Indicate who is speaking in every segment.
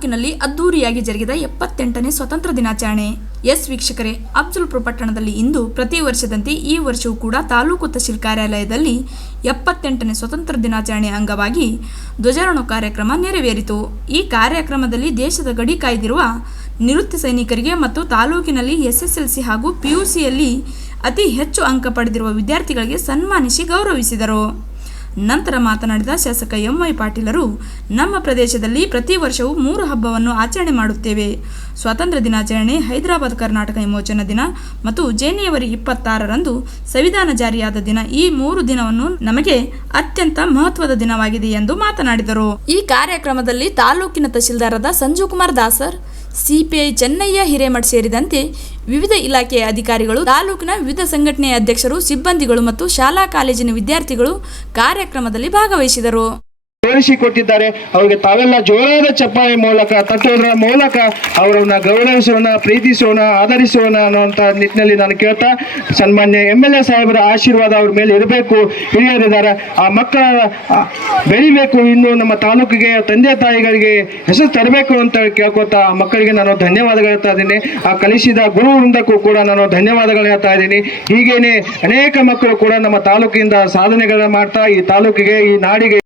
Speaker 1: ತಾಲೂಕಿನಲ್ಲಿ ಅದ್ದೂರಿಯಾಗಿ ಜರುಗಿದ ಎಪ್ಪತ್ತೆಂಟನೇ ಸ್ವತಂತ್ರ ದಿನಾಚರಣೆ. ಎಸ್ ವೀಕ್ಷಕರೇ ಅಫ್ಜಲ್ಪುರ ಪಟ್ಟಣದಲ್ಲಿ ಇಂದು ಪ್ರತಿ ವರ್ಷದಂತೆ ಈ ವರ್ಷವೂ ಕೂಡ ತಾಲೂಕು ತಹಶೀಲ್ ಕಾರ್ಯಾಲಯದಲ್ಲಿ ಎಪ್ಪತ್ತೆಂಟನೇ ಸ್ವತಂತ್ರ ದಿನಾಚರಣೆ ಅಂಗವಾಗಿ ಧ್ವಜಾರೋಹಣ ಕಾರ್ಯಕ್ರಮ ನೆರವೇರಿತು. ಈ ಕಾರ್ಯಕ್ರಮದಲ್ಲಿ ದೇಶದ ಗಡಿ ಕಾಯ್ದಿರುವ ನಿವೃತ್ತ ಸೈನಿಕರಿಗೆ ಮತ್ತು ತಾಲೂಕಿನಲ್ಲಿ ಎಸ್ಎಸ್ಎಲ್ಸಿ ಹಾಗೂ ಪಿಯುಸಿಯಲ್ಲಿ ಅತಿ ಹೆಚ್ಚು ಅಂಕ ಪಡೆದಿರುವ ವಿದ್ಯಾರ್ಥಿಗಳಿಗೆ ಸನ್ಮಾನಿಸಿ ಗೌರವಿಸಿದರು. ನಂತರ ಮಾತನಾಡಿದ ಶಾಸಕ ಎಂವೈ ಪಾಟೀಲರು, ನಮ್ಮ ಪ್ರದೇಶದಲ್ಲಿ ಪ್ರತಿ ವರ್ಷವೂ ಮೂರು ಹಬ್ಬವನ್ನು ಆಚರಣೆ ಮಾಡುತ್ತೇವೆ. ಸ್ವಾತಂತ್ರ್ಯ ದಿನಾಚರಣೆ, ಹೈದರಾಬಾದ್ ಕರ್ನಾಟಕ ವಿಮೋಚನಾ ದಿನ ಮತ್ತು ಜನವರಿ ಇಪ್ಪತ್ತಾರರಂದು ಸಂವಿಧಾನ ಜಾರಿಯಾದ ದಿನ ಈ ಮೂರು ದಿನವನ್ನು ನಮಗೆ ಅತ್ಯಂತ ಮಹತ್ವದ ದಿನವಾಗಿದೆ ಎಂದು ಮಾತನಾಡಿದರು. ಈ ಕಾರ್ಯಕ್ರಮದಲ್ಲಿ ತಾಲೂಕಿನ ತಹಶೀಲ್ದಾರದ ಸಂಜೀವ್ ಕುಮಾರ್ ದಾಸರ್ ಸಿಪಿಐ ಚೆನ್ನಯ್ಯ ಹಿರೇಮಠ್ ಸೇರಿದಂತೆ ವಿವಿಧ ಇಲಾಖೆಯ ಅಧಿಕಾರಿಗಳು, ತಾಲೂಕಿನ ವಿವಿಧ ಸಂಘಟನೆಯ ಅಧ್ಯಕ್ಷರು, ಸಿಬ್ಬಂದಿಗಳು ಮತ್ತು ಶಾಲಾ, ಕಾಲೇಜಿನ ವಿದ್ಯಾರ್ಥಿಗಳು ಕಾರ್ಯಕ್ರಮದಲ್ಲಿ ಭಾಗವಹಿಸಿದರು.
Speaker 2: ತೋರಿಸಿಕೊಟ್ಟಿದ್ದಾರೆ ಅವರಿಗೆ ತಾವೆಲ್ಲ ಜೋರಾದ ಚಪ್ಪಾಳೆ ಮೂಲಕ, ತಟ್ಟೋದ್ರ ಮೂಲಕ ಅವರನ್ನ ಗೌರವಿಸೋಣ, ಪ್ರೀತಿಸೋಣ, ಆಧರಿಸೋಣ ಅನ್ನುವಂಥ ನಿಟ್ಟಿನಲ್ಲಿ ನಾನು ಕೇಳ್ತಾ ಸನ್ಮಾನ್ಯ ಎಂ ಎಲ್ ಎ ಸಾಹೇಬರ ಆಶೀರ್ವಾದ ಅವ್ರ ಮೇಲೆ ಇರಬೇಕು, ಹಿರಿಯರಿದ್ದಾರೆ. ಆ ಮಕ್ಕಳ ಬೆಳಿಬೇಕು, ಇನ್ನು ನಮ್ಮ ತಾಲೂಕಿಗೆ ತಂದೆ ತಾಯಿಗಳಿಗೆ ಹೆಸರು ತರಬೇಕು ಅಂತ ಕೇಳ್ಕೊತಾ ಆ ಮಕ್ಕಳಿಗೆ ನಾನು ಧನ್ಯವಾದಗಳು ಹೇಳ್ತಾ ಇದ್ದೀನಿ. ಆ ಕಲಿಸಿದ ಗುರು ವೃಂದಕ್ಕೂ ಕೂಡ ನಾನು ಧನ್ಯವಾದಗಳು ಹೇಳ್ತಾ ಇದ್ದೀನಿ. ಹೀಗೇನೆ ಅನೇಕ ಮಕ್ಕಳು ಕೂಡ ನಮ್ಮ ತಾಲೂಕಿನಿಂದ ಸಾಧನೆಗಳನ್ನ ಮಾಡ್ತಾ ಈ ತಾಲೂಕಿಗೆ, ಈ ನಾಡಿಗೆ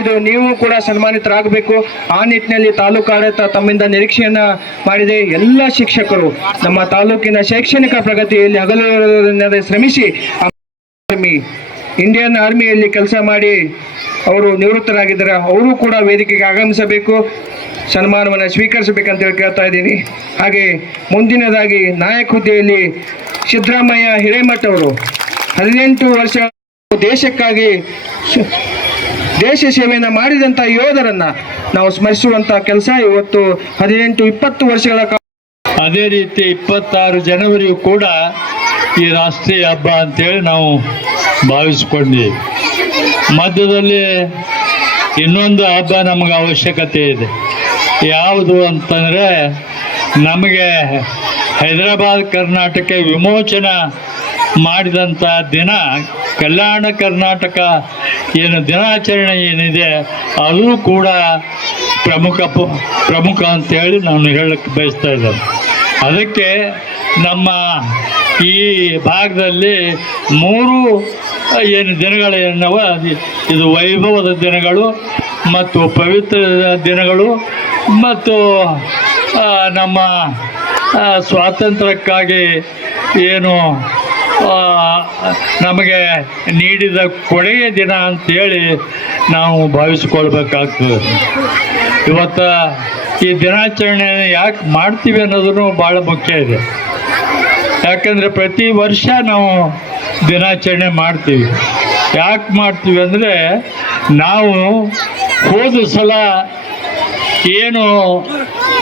Speaker 2: ಇದು ನೀವು ಕೂಡ ಸನ್ಮಾನಿತರಾಗಬೇಕು. ಆ ನಿಟ್ಟಿನಲ್ಲಿ ತಾಲೂಕು ಆಡಳಿತ ತಮ್ಮಿಂದ ನಿರೀಕ್ಷೆಯನ್ನ ಮಾಡಿದೆ. ಎಲ್ಲ ಶಿಕ್ಷಕರು ನಮ್ಮ ತಾಲೂಕಿನ ಶೈಕ್ಷಣಿಕ ಪ್ರಗತಿಯಲ್ಲಿ ಹಗಲು ಶ್ರಮಿಸಿ ಇಂಡಿಯನ್ ಆರ್ಮಿಯಲ್ಲಿ ಕೆಲಸ ಮಾಡಿ ಅವರು ನಿವೃತ್ತರಾಗಿದ್ದಾರೆ. ಅವರು ಕೂಡ ವೇದಿಕೆಗೆ ಆಗಮಿಸಬೇಕು. ಸನ್ಮಾನವನ್ನು ಸ್ವೀಕರಿಸಬೇಕಂತ ಹೇಳಿ ಕೇಳ್ತಾ ಇದ್ದೀನಿ. ಹಾಗೆ ಮುಂದಿನದಾಗಿ ನಾಯಕ ಹುದ್ದೆಯಲ್ಲಿ ಸಿದ್ದರಾಮಯ್ಯ ಹಿರೇಮಠ ಅವರು ಹದಿನೆಂಟು ವರ್ಷ ದೇಶಕ್ಕಾಗಿ ದೇಶ ಸೇವೆಯನ್ನು ಮಾಡಿದಂಥ ಯೋಧರನ್ನ ನಾವು ಸ್ಮರಿಸುವಂತ ಕೆಲಸ ಇವತ್ತು ಹದಿನೆಂಟು, ಇಪ್ಪತ್ತು ವರ್ಷಗಳ ಕಾಲ.
Speaker 3: ಅದೇ ರೀತಿ ಇಪ್ಪತ್ತಾರು ಜನವರಿಯು ಕೂಡ ಈ ರಾಷ್ಟ್ರೀಯ ಹಬ್ಬ ಅಂತೇಳಿ ನಾವು ಭಾವಿಸ್ಕೊಂಡ್ವಿ. ಮಧ್ಯದಲ್ಲಿ ಇನ್ನೊಂದು ಹಬ್ಬ ನಮಗೆ ಅವಶ್ಯಕತೆ ಇದೆ. ಯಾವುದು ಅಂತಂದರೆ ನಮಗೆ ಹೈದರಾಬಾದ್, ಕರ್ನಾಟಕ ವಿಮೋಚನ ಮಾಡಿದಂಥ ದಿನ ಕಲ್ಯಾಣ ಕರ್ನಾಟಕ ಏನು ದಿನಾಚರಣೆ ಏನಿದೆ ಅದು ಕೂಡ ಪ್ರಮುಖ ಪ್ರಮುಖ ಪ್ರಮುಖ ಅಂತೇಳಿ ನಾನು ಹೇಳಕ್ಕೆ ಬಯಸ್ತಾ ಇದ್ದೇನೆ. ಅದಕ್ಕೆ ನಮ್ಮ ಈ ಭಾಗದಲ್ಲಿ ಮೂರು, ಏನು ದಿನಗಳೇನವ ಇದು ವೈಭವದ ದಿನಗಳು ಮತ್ತು ಪವಿತ್ರ ದಿನಗಳು ಮತ್ತು ನಮ್ಮ ಸ್ವಾತಂತ್ರ್ಯಕ್ಕಾಗಿ ಏನು ನಮಗೆ ನೀಡಿದ ಕೊನೆಯ ದಿನ ಅಂತೇಳಿ ನಾವು ಭಾವಿಸ್ಕೊಳ್ಬೇಕಾಗ್ತದೆ. ಇವತ್ತು ಈ ದಿನಾಚರಣೆ ಯಾಕೆ ಮಾಡ್ತೀವಿ ಅನ್ನೋದನ್ನು ಭಾಳ ಮುಖ್ಯ ಇದೆ. ಯಾಕಂದರೆ ಪ್ರತಿ ವರ್ಷ ನಾವು ದಿನಾಚರಣೆ ಮಾಡ್ತೀವಿ. ಯಾಕೆ ಮಾಡ್ತೀವಿ ಅಂದರೆ ನಾವು ಹೋದ ಸಲ ಏನು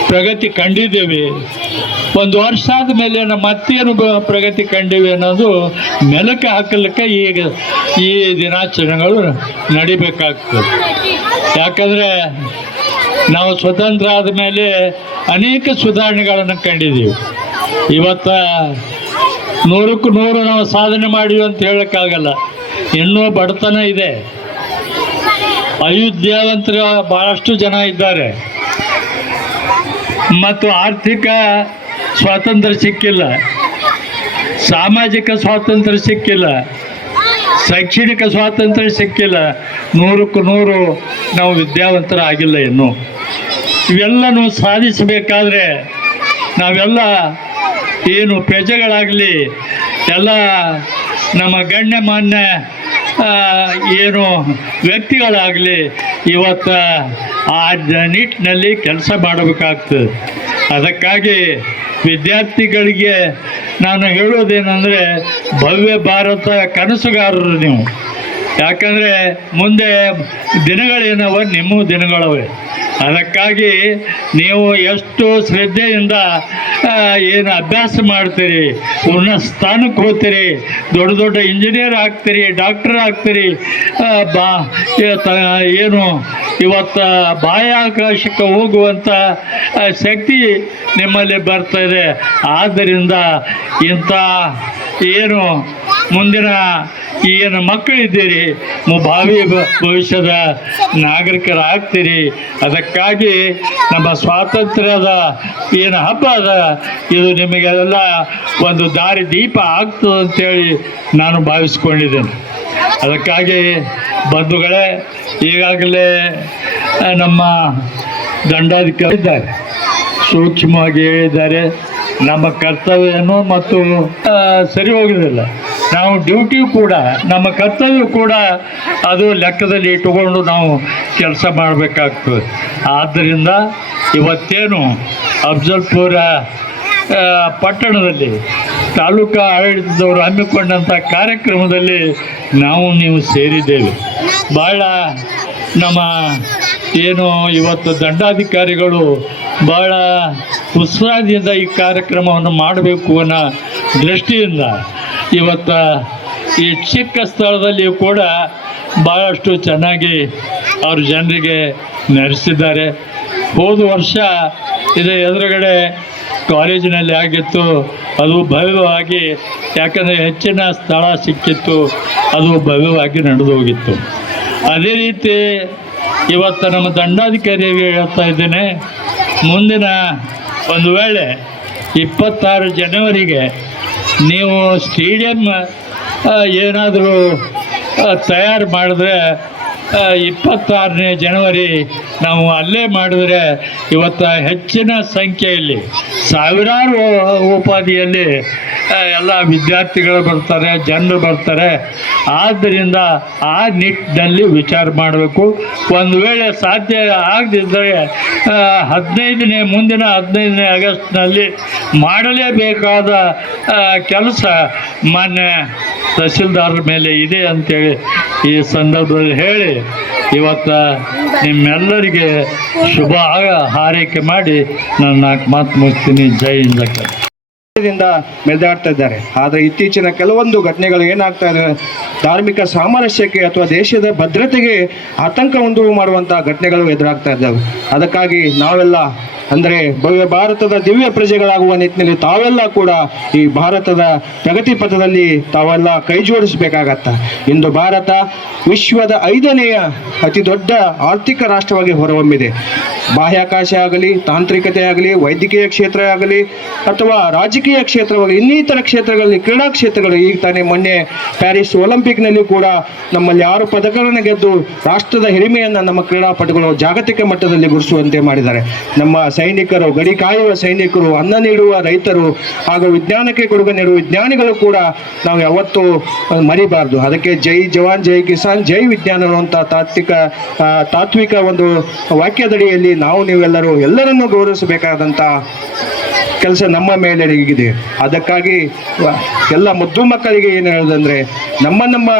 Speaker 3: ಪ್ರಗತಿ ಕಂಡಿದ್ದೇವೆ. ಒಂದು ವರ್ಷ ಆದಮೇಲೆ ನಮ್ಮ ಮತ್ತೇನು ಪ್ರಗತಿ ಕಂಡಿವೆ ಅನ್ನೋದು ಮೆಲುಕು ಹಾಕಲಿಕ್ಕೆ ಈಗ ಈ ದಿನಾಚರಣೆಗಳು ನಡಿಬೇಕಾಗ್ತದೆ. ಯಾಕಂದರೆ ನಾವು ಸ್ವತಂತ್ರ ಆದಮೇಲೆ ಅನೇಕ ಸುಧಾರಣೆಗಳನ್ನು ಕಂಡಿದ್ದೀವಿ. ಇವತ್ತ ನೂರಕ್ಕೂ ನೂರು ನಾವು ಸಾಧನೆ ಮಾಡಿವಿ ಅಂತ ಹೇಳೋಕ್ಕಾಗಲ್ಲ. ಇನ್ನೂ ಬಡತನ ಇದೆ. ಅಯುದ್ಧವಂತರ ಭಾಳಷ್ಟು ಜನ ಇದ್ದಾರೆ. ಮತ್ತು ಆರ್ಥಿಕ ಸ್ವಾತಂತ್ರ್ಯ ಸಿಕ್ಕಿಲ್ಲ. ಸಾಮಾಜಿಕ ಸ್ವಾತಂತ್ರ್ಯ ಸಿಕ್ಕಿಲ್ಲ. ಶೈಕ್ಷಣಿಕ ಸ್ವಾತಂತ್ರ್ಯ ಸಿಕ್ಕಿಲ್ಲ. ನೂರಕ್ಕೂ ನೂರು ನಾವು ವಿದ್ಯಾವಂತರ ಆಗಿಲ್ಲ ಇನ್ನು. ಇವೆಲ್ಲನೂ ಸಾಧಿಸಬೇಕಾದ್ರೆ ನಾವೆಲ್ಲ ಏನು ಪ್ರಜೆಗಳಾಗಲಿ, ಎಲ್ಲ ನಮ್ಮ ಗಣ್ಯಮಾನ್ಯ ಮಾನ್ಯ ಏನು ವ್ಯಕ್ತಿಗಳಾಗಲಿ ಇವತ್ತು ಆ ನಿಟ್ಟಿನಲ್ಲಿ ಕೆಲಸ ಮಾಡಬೇಕಾಗ್ತದೆ. ಅದಕ್ಕಾಗಿ ವಿದ್ಯಾರ್ಥಿಗಳಿಗೆ ನಾನು ಹೇಳೋದೇನೆಂದರೆ ಭವ್ಯ ಭಾರತ ಕನಸುಗಾರರು ನೀವು. ಯಾಕಂದರೆ ಮುಂದೆ ದಿನಗಳೇನವ, ನಿಮ್ಮ ದಿನಗಳವೆ. ಅದಕ್ಕಾಗಿ ನೀವು ಎಷ್ಟು ಶ್ರದ್ಧೆಯಿಂದ ಏನು ಅಭ್ಯಾಸ ಮಾಡ್ತೀರಿ ಉನ್ನತ ಸ್ಥಾನಕ್ಕೆ ಹೋಗ್ತೀರಿ, ದೊಡ್ಡ ದೊಡ್ಡ ಇಂಜಿನಿಯರ್ ಆಗ್ತೀರಿ ಡಾಕ್ಟರ್ ಆಗ್ತೀರಿ ಬಾ ಏನು ಇವತ್ತು ಬಾಹ್ಯಾಕಾಶಕ್ಕೆ ಹೋಗುವಂಥ ಶಕ್ತಿ ನಿಮ್ಮಲ್ಲಿ ಬರ್ತಾ ಇದೆ. ಆದ್ದರಿಂದ ಇಂಥ ಏನು ಮುಂದಿನ ಏನು ಮಕ್ಕಳಿದ್ದೀರಿ ಭಾವಿ ಭವಿಷ್ಯದ ನಾಗರಿಕರಾಗ್ತೀರಿ. ಅದಕ್ಕಾಗಿ ನಮ್ಮ ಸ್ವಾತಂತ್ರ್ಯದ ಏನು ಹಬ್ಬ ಅದ ಇದು ನಿಮಗೆಲ್ಲ ಒಂದು ದಾರಿ ದೀಪ ಆಗ್ತದೆ ಅಂತೇಳಿ ನಾನು ಭಾವಿಸ್ಕೊಂಡಿದ್ದೇನೆ. ಅದಕ್ಕಾಗಿ ಬಂಧುಗಳೇ, ಈಗಾಗಲೇ ನಮ್ಮ ದಂಡಾಧಿಕಾರಿ ಇದ್ದಾರೆ ಸೂಕ್ಷ್ಮವಾಗಿ ಹೇಳಿದ್ದಾರೆ. ನಮ್ಮ ಕರ್ತವ್ಯನೂ ಮತ್ತು ಸರಿ ಹೋಗುವುದಿಲ್ಲ ನಾವು ಡ್ಯೂಟಿ ಕೂಡ, ನಮ್ಮ ಕರ್ತವ್ಯ ಕೂಡ ಅದು ಲೆಕ್ಕದಲ್ಲಿ ಇಟ್ಟುಕೊಂಡು ನಾವು ಕೆಲಸ ಮಾಡಬೇಕಾಗ್ತದೆ. ಆದ್ದರಿಂದ ಇವತ್ತೇನು ಅಫ್ಜಲ್ಪುರ ಪಟ್ಟಣದಲ್ಲಿ ತಾಲೂಕಾ ಆಡಳಿತದವರು ಹಮ್ಮಿಕೊಂಡಂಥ ಕಾರ್ಯಕ್ರಮದಲ್ಲಿ ನಾವು ನೀವು ಸೇರಿದ್ದೇವೆ. ಭಾಳ ನಮ್ಮ ಏನು ಇವತ್ತು ದಂಡಾಧಿಕಾರಿಗಳು ಭಾಳ ಉತ್ಸಾಹದಿಂದ ಈ ಕಾರ್ಯಕ್ರಮವನ್ನು ಮಾಡಬೇಕು ಅನ್ನೋ ದೃಷ್ಟಿಯಿಂದ ಇವತ್ತು ಈ ಚಿಕ್ಕ ಸ್ಥಳದಲ್ಲಿ ಕೂಡ ಭಾಳಷ್ಟು ಚೆನ್ನಾಗಿ ಅವ್ರ ಜನರಿಗೆ ನಡೆಸಿದ್ದಾರೆ. ಹೋದ ವರ್ಷ ಇದರ ಎದುರುಗಡೆ ಕಾಲೇಜಿನಲ್ಲಿ ಆಗಿತ್ತು. ಅದು ಭವ್ಯವಾಗಿ, ಯಾಕಂದರೆ ಹೆಚ್ಚಿನ ಸ್ಥಳ ಸಿಕ್ಕಿತ್ತು. ಅದು ಭವ್ಯವಾಗಿ ನಡೆದು ಹೋಗಿತ್ತು. ಅದೇ ರೀತಿ ಇವತ್ತು ನಮ್ಮ ದಂಡಾಧಿಕಾರಿಯಾಗಿ ಹೇಳ್ತಾ ಇದ್ದೇನೆ, ಮುಂದಿನ ಒಂದು ವೇಳೆ ಇಪ್ಪತ್ತಾರು ಜನವರಿಗೆ ನೀವು ಸ್ಟೇಡಿಯಂ ಏನಾದರೂ ತಯಾರು ಮಾಡಿದ್ರೆ ಇಪ್ಪತ್ತಾರನೇ ಜನವರಿ ನಾವು ಅಲ್ಲೇ ಮಾಡಿದ್ರೆ ಇವತ್ತು ಹೆಚ್ಚಿನ ಸಂಖ್ಯೆಯಲ್ಲಿ, ಸಾವಿರಾರು ಉಪಾಧಿಯಲ್ಲಿ ಎಲ್ಲ ವಿದ್ಯಾರ್ಥಿಗಳು ಬರ್ತಾರೆ, ಜನರು ಬರ್ತಾರೆ. ಆದ್ದರಿಂದ ಆ ನಿಟ್ಟಿನಲ್ಲಿ ವಿಚಾರ ಮಾಡಬೇಕು. ಒಂದು ವೇಳೆ ಸಾಧ್ಯ ಆಗದಿದ್ದರೆ ಹದಿನೈದನೇ, ಮುಂದಿನ ಹದಿನೈದನೇ ಆಗಸ್ಟ್ನಲ್ಲಿ ಮಾಡಲೇಬೇಕಾದ ಕೆಲಸ ಮಾನ್ಯ ತಹಸೀಲ್ದಾರರ ಮೇಲೆ ಇದೆ ಅಂತೇಳಿ ಈ ಸಂದರ್ಭದಲ್ಲಿ ಹೇಳಿ, ಇವತ್ತು ನಿಮ್ಮೆಲ್ಲರಿಗೆ ಶುಭ ಹಾರೈಕೆ ಮಾಡಿ ನಾನು ನಾಲ್ಕು ಮಾತು ಮುಗಿಸ್ತೀನಿ. ಜೈ ಹಿಂದ್. ಜಗತ್.
Speaker 2: ದಿಂದ ಮೆರೆದಾಡ್ತಾ ಇದ್ದಾರೆ. ಆದರೆ ಇತ್ತೀಚಿನ ಕೆಲವೊಂದು ಘಟನೆಗಳು ಏನಾಗ್ತಾ ಇದೆ, ಧಾರ್ಮಿಕ ಸಾಮರಸ್ಯಕ್ಕೆ ಅಥವಾ ದೇಶದ ಭದ್ರತೆಗೆ ಆತಂಕ ಉಂಟು ಮಾಡುವಂತಹ ಘಟನೆಗಳು ಎದುರಾಗ್ತಾ ಇದ್ದಾವೆ. ಅದಕ್ಕಾಗಿ ನಾವೆಲ್ಲ, ಅಂದರೆ ಭವ್ಯ ಭಾರತದ ದಿವ್ಯ ಪ್ರಜೆಗಳಾಗುವ ನಿಟ್ಟಿನಲ್ಲಿ ತಾವೆಲ್ಲ ಕೂಡ ಈ ಭಾರತದ ಪ್ರಗತಿ ಪಥದಲ್ಲಿ ತಾವೆಲ್ಲ ಕೈ ಜೋಡಿಸಬೇಕಾಗತ್ತ. ಇಂದು ಭಾರತ ವಿಶ್ವದ ಐದನೆಯ ಅತಿ ದೊಡ್ಡ ಆರ್ಥಿಕ ರಾಷ್ಟ್ರವಾಗಿ ಹೊರಹೊಮ್ಮಿದೆ. ಬಾಹ್ಯಾಕಾಶ ಆಗಲಿ, ತಾಂತ್ರಿಕತೆ ಆಗಲಿ, ವೈದ್ಯಕೀಯ ಕ್ಷೇತ್ರ ಆಗಲಿ, ಅಥವಾ ರಾಜಕೀಯ ಕ್ಷೇತ್ರವಾಗಲಿ ಇನ್ನಿತರ ಕ್ಷೇತ್ರಗಳಲ್ಲಿ, ಕ್ರೀಡಾ ಕ್ಷೇತ್ರಗಳು, ಈಗ ತಾನೇ ಮೊನ್ನೆ ಪ್ಯಾರಿಸ್ ಒಲಿಂಪಿಕ್ನಲ್ಲಿ ಕೂಡ ನಮ್ಮಲ್ಲಿ ಆರು ಪದಕಗಳನ್ನು ಗೆದ್ದು ರಾಷ್ಟ್ರದ ಹಿರಿಮೆಯನ್ನು ನಮ್ಮ ಕ್ರೀಡಾಪಟುಗಳು ಜಾಗತಿಕ ಮಟ್ಟದಲ್ಲಿ ಗುರುಸುವಂತೆ ಮಾಡಿದ್ದಾರೆ. ನಮ್ಮ ಸೈನಿಕರು, ಗಡಿ ಕಾಯುವ ಸೈನಿಕರು, ಅನ್ನ ನೀಡುವ ರೈತರು, ಹಾಗೂ ವಿಜ್ಞಾನಕ್ಕೆ ಕೊಡುಗೆ ನೀಡುವ ವಿಜ್ಞಾನಿಗಳು ಕೂಡ ನಾವು ಯಾವತ್ತೂ ಮರಿಬಾರ್ದು. ಅದಕ್ಕೆ ಜೈ ಜವಾನ್, ಜೈ ಕಿಸಾನ್, ಜೈ ವಿಜ್ಞಾನ ಅನ್ನುವಂಥ ತಾತ್ವಿಕ ತಾತ್ವಿಕ ಒಂದು ವಾಕ್ಯದಡಿಯಲ್ಲಿ ನಾವು ನೀವೆಲ್ಲರೂ ಎಲ್ಲರನ್ನೂ ಗೌರವಿಸಬೇಕಾದಂಥ ಕೆಲಸ ನಮ್ಮ ಮೇಲೆ ಅದಕ್ಕಾಗಿ ಎಲ್ಲ ಮುದ್ದು ಮಕ್ಕಳಿಗೆ ಏನು ಹೇಳೋದಂದ್ರೆ ನಮ್ಮ ನಮ್ಮ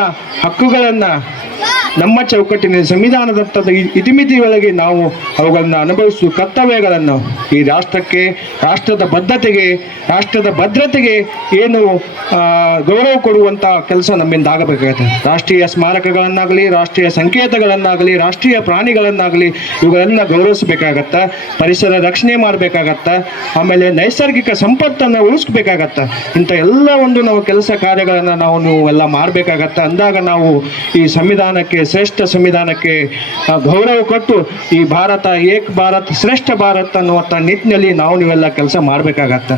Speaker 2: ಹಕ್ಕುಗಳನ್ನು ನಮ್ಮ ಚೌಕಟ್ಟಿನ ಸಂವಿಧಾನದತ್ತದ ಇತಿಮಿತಿ ಒಳಗೆ ನಾವು ಅವುಗಳನ್ನು ಅನುಭವಿಸುವ ಕರ್ತವ್ಯಗಳನ್ನು ಈ ರಾಷ್ಟ್ರಕ್ಕೆ, ರಾಷ್ಟ್ರದ ಬದ್ಧತೆಗೆ, ರಾಷ್ಟ್ರದ ಭದ್ರತೆಗೆ ಏನು ಗೌರವ ಕೊಡುವಂಥ ಕೆಲಸ ನಮ್ಮಿಂದ ಆಗಬೇಕಾಗುತ್ತೆ. ರಾಷ್ಟ್ರೀಯ ಸ್ಮಾರಕಗಳನ್ನಾಗಲಿ, ರಾಷ್ಟ್ರೀಯ ಸಂಕೇತಗಳನ್ನಾಗಲಿ, ರಾಷ್ಟ್ರೀಯ ಪ್ರಾಣಿಗಳನ್ನಾಗಲಿ ಇವುಗಳನ್ನ ಗೌರವಿಸಬೇಕಾಗತ್ತ, ಪರಿಸರ ರಕ್ಷಣೆ ಮಾಡಬೇಕಾಗತ್ತ, ಆಮೇಲೆ ನೈಸರ್ಗಿಕ ಸಂಪತ್ತನ್ನು ಉಳಿಸ್ಬೇಕಾಗತ್ತ. ಇಂಥ ಎಲ್ಲ ಒಂದು ನಾವು ಕೆಲಸ ಕಾರ್ಯಗಳನ್ನು ನೀವು ಎಲ್ಲ ಮಾಡಬೇಕಾಗತ್ತ ಅಂದಾಗ ನಾವು ಈ ಸಂವಿಧಾನಕ್ಕೆ ಶ್ರೇಷ್ಠ ಸಂವಿಧಾನಕ್ಕೆ ಗೌರವ ಕೊಟ್ಟು ಈ ಭಾರತ ಏಕ್ ಭಾರತ್, ಶ್ರೇಷ್ಠ ಭಾರತ್ ಅನ್ನುವಂಥ ನಿಟ್ಟಿನಲ್ಲಿ ನಾವು ನೀವೆಲ್ಲ ಕೆಲಸ ಮಾಡಬೇಕಾಗತ್ತ.